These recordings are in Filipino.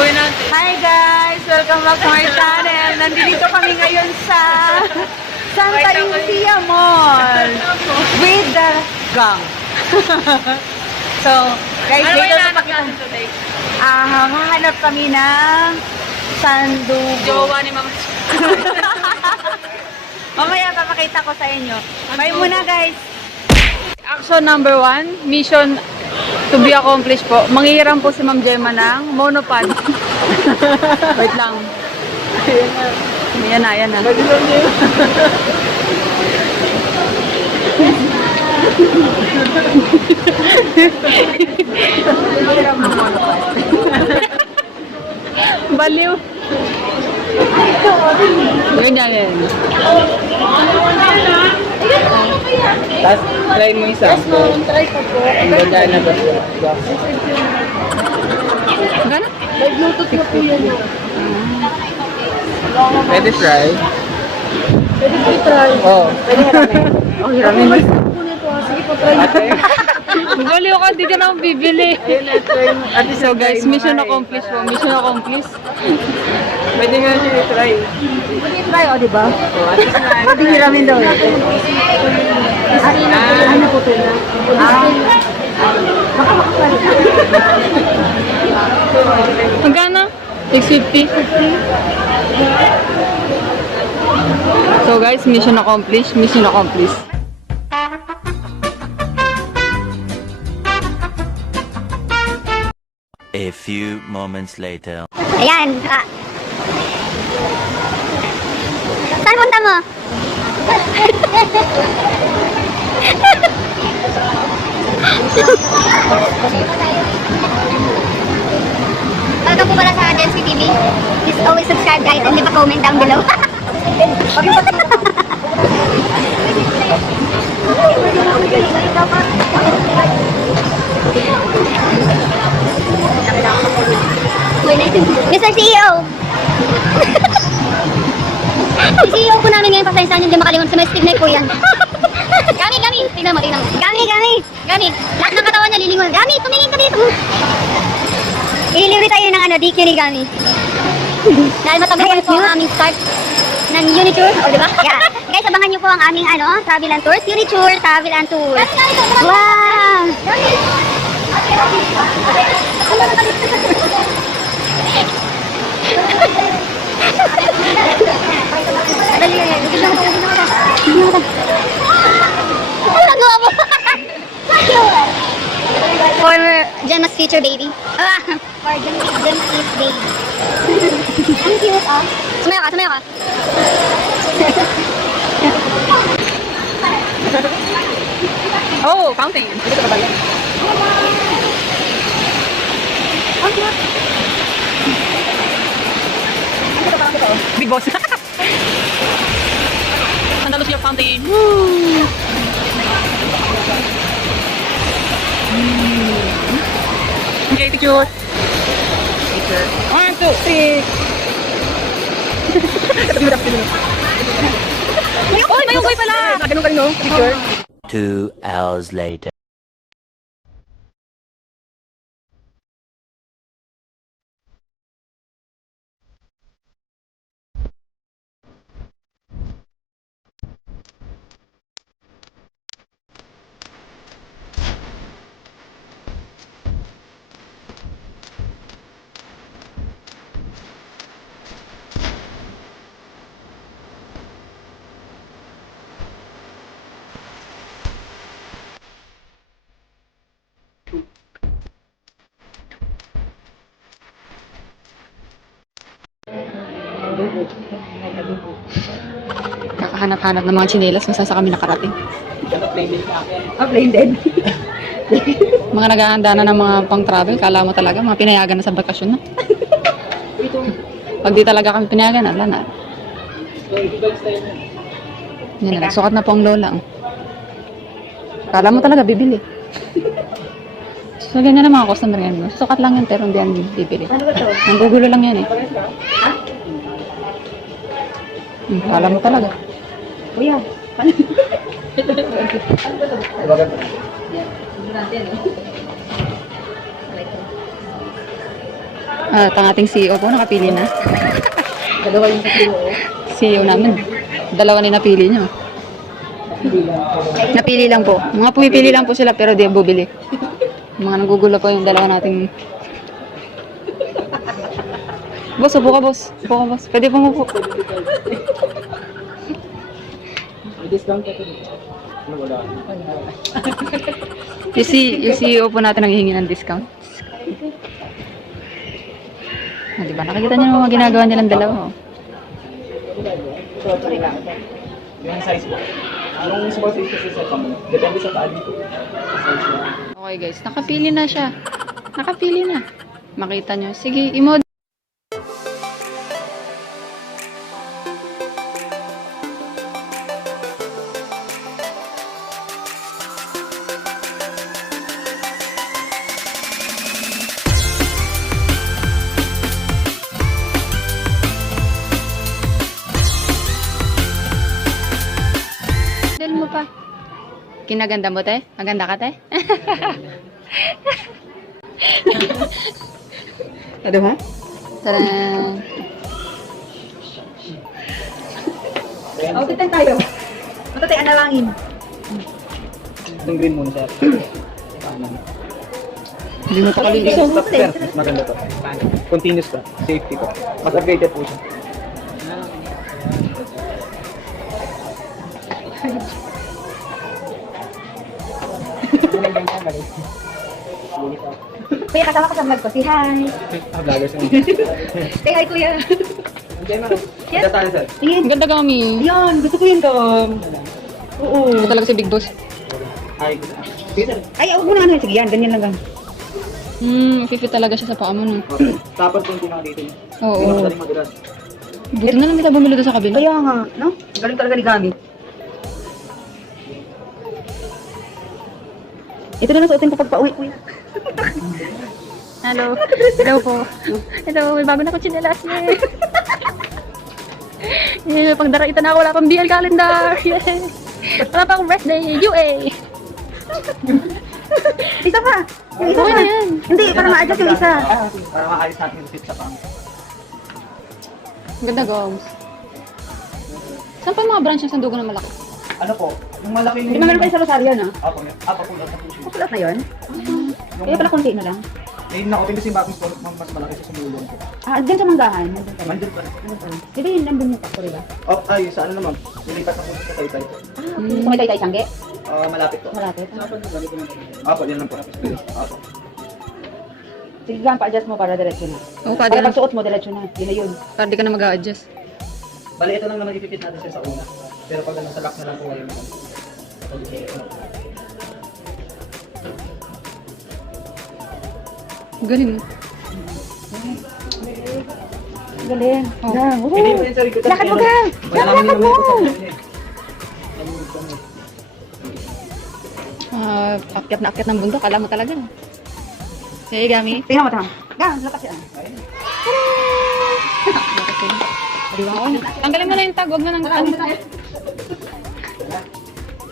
Gawin natin. Hi guys! Welcome back to my channel. Nandito kami ngayon sa Santa Lucia Mall with the gang. So, guys, Ano ba dito sa hinahanap pakita. natin today? Hahanap kami ng sandugo. Jowa ni Mama. Mamaya papakita ko sa inyo. Bye muna guys. Action number 1, mission to be accomplished po. Manghihiram po si Ma'am Gemma ng monopod. Wait lang. Yan na, yan na. Baliw. Ganyan yan. Tapos, try mo isa. Yes ma'am, try ko po. Ang ganda na ba? Gana? May Bluetooth na po yan. Pwede try. Pwede po i-try. Oo. Pwede hiramin. Oh, hiramin mo. Sige po, try Ate, Baliw ka, hindi ka na akong bibili. ayun na, try mo. Ate, So guys, try mo mission nga eh. accomplished po. Mission accomplished. Pwede nga siya i-try. Pwede i-try, o diba? Oo, at least na. Pwede hiramin daw eh. Ano po ito na? Baka makapal. Magkano? 650. So guys, mission accomplished. Mission accomplished. A few moments later. Ayan. Saan punta mo? Welcome po pala sa Densky TV. Please always subscribe guys and leave a comment down below. Mr. CEO! Si CEO po namin ngayon, pasensya niyo, hindi makalingon sa may stignay po yan. Gami, Gami! Tingnan mo, tingnan mo. Gami, Gami! Gami! Lahat ng katawan niya lilingon. Gami, tumingin ka dito! Ililibre tayo ng DQ ni Gami. Dahil matagal po ang aming start ng Unitour, o diba? Yeah. Guys, abangan niyo po ang aming travel and tours. Unitour, travel and tours. Wow! Dali, bigyan mo ito. Ano nagawa mo? For Gemma's future baby. For Gemma's baby. Ang cute ah. Sumayo ka, sumayo ka. Oh, counting. Big boss. Andalusia fountain. Woo! Okay, picture. Picture. 1, 2, 3. Uy, may unggoy pala! Ganun kanino? Picture. 2 hours later. Kakahanap-hanap ng mga tsinelas kung saan sa kami nakarating. Plain dead. Mga naghahanda na ng mga pang-travel, kala mo talaga, mga pinayagan na sa bakasyon na. Pag di talaga kami pinayagan, ala na. Yan na, sukat na po ang lola. Oh. Kala mo talaga, bibili. So, ganyan na mga customer ngayon. Sukat lang yan, pero hindi yan bibili. Ano ba ito? Nanggugulo lang yan eh. Kala mo talaga. Kuya. At ang ating CEO po, nakapili na. Dalawa yung sa kilo. CEO namin. Dalawa na napili niyo. Napili lang po. Mga pumipili lang po sila pero di bubili. Mga nagugulo po yung dalawa nating... Boss, upo ka, boss. Upo ka, boss. Pwede po mo po. May discount ka ito. Wala. Yung CEO po natin nanghihingi ng discount. Ah, diba? Nakikita niyo yung mga ginagawa nilang dalawa. Oh. Yung size mo. Yung small size kasi sa kamo. Depende sa taal dito. Size mo. Okay guys, nakapili na siya. Nakapili na. Makita nyo. Sige, i-mod. Model mo pa. Kinaganda mo, te? Maganda ka, te? Ano ha? Tara. Outfit lang tayo. Matatay analangin. Itong green muna sir. Hindi mo pa kalinis. Stop sir. Maganda to. Continuous to. Safety to. Mas upgraded po siya. Kuya, kasama ko sa vlog ko. Say hi. Vloggers mo. Say hi, kuya. Andiyan na. Yes. Tayo sir. Tingin. Ang ganda ka, mami. Yan, gusto ko yun, Dom. Oo. Ito talaga si Big Boss. Hi. Sige sir. Ay, ako muna ano. Sige, yan. Ganyan lang. Fit talaga siya sa paa mo, no? Tapos kung tinaka dito niya. Oo. Hindi mo madaling madulas. Buti na lang kita bumili doon sa kabila. Kaya nga, no? Galing talaga ni Gami. Ito na lang suotin ko pag pauwi, kuya. Hello. Hello po. Hello, may bago na ko chinelas niya. Pagdaraitan na ako, wala pang BL calendar. Yay! Wala pa akong birthday. UA! Isa pa. Yung isa Okay pa. na yan. Hindi, para ma-adjust yung isa. Para maayos natin yung fit sa pang. Ang ganda, Goms. Saan pa yung mga branch ng sandugan na malaki? Ano po? Yung malaki Hindi mo meron kayo sa Rosario, no? Apo, papulat na po siya. Kukulat na yun? Kaya pala konti na lang. Ngayon na-open kasi yung bagong store, mas malaki siya sa mulong ko. Ah, dyan sa Manggahan. Nandun pa rin. Mandun pa rin. Di ba yun nandun yung pakto, di ba? Oh, ay, sa ano naman? Nilipat ako sa Taytay. Kung may tayo sangge, Malapit to. malapit. Apo, yan lang po. Apo. Sige lang, pa-adjust mo para diretso na. Oo, Para pwede na. pagsuot mo, diretso na. Yun na yun. Para di ka na mag-a-adjust. Bali, ito lang naman ipipit natin siya sa una. Pero pag nasa lock na lang po kayo naman. Galing. Galing. Oh. Gang. Hindi mo yun sa likod. Lakad mo, gang! Gang, lakad mo! Akyat na akyat ng bundok. Alam mo talaga. Sige, Gami. Tingnan mo, Tam. Gang, lakas yan. Tanggalin mo na yung tag. Huwag mo nang...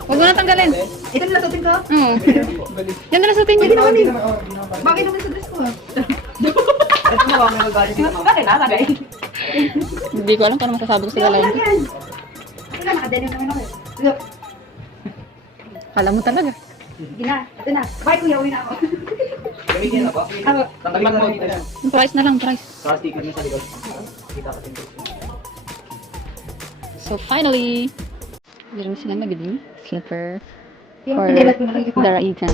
Huwag mo na tanggalin. Ito nila suotin ko. Oo. Yan na lang suotin niyo. Bakit naman sa dress ko? Ito mo, may magalit dito. Bakit na, bagay? Hindi ko alam kung ano masasabi ko sa galayan ko. Tingnan, nakadenim naman ako. Look, Kala mo talaga. sige na. Ito na. Bye, kuya. Uwi na ako. Gamitin na po. Ako. Tanggalin mo na dito. Yung price na lang, price. Sa sticker niya sa likod. Kita ka din. So finally, meron sila nabili slipper Yung for pinelas ko na lang. Daraitan.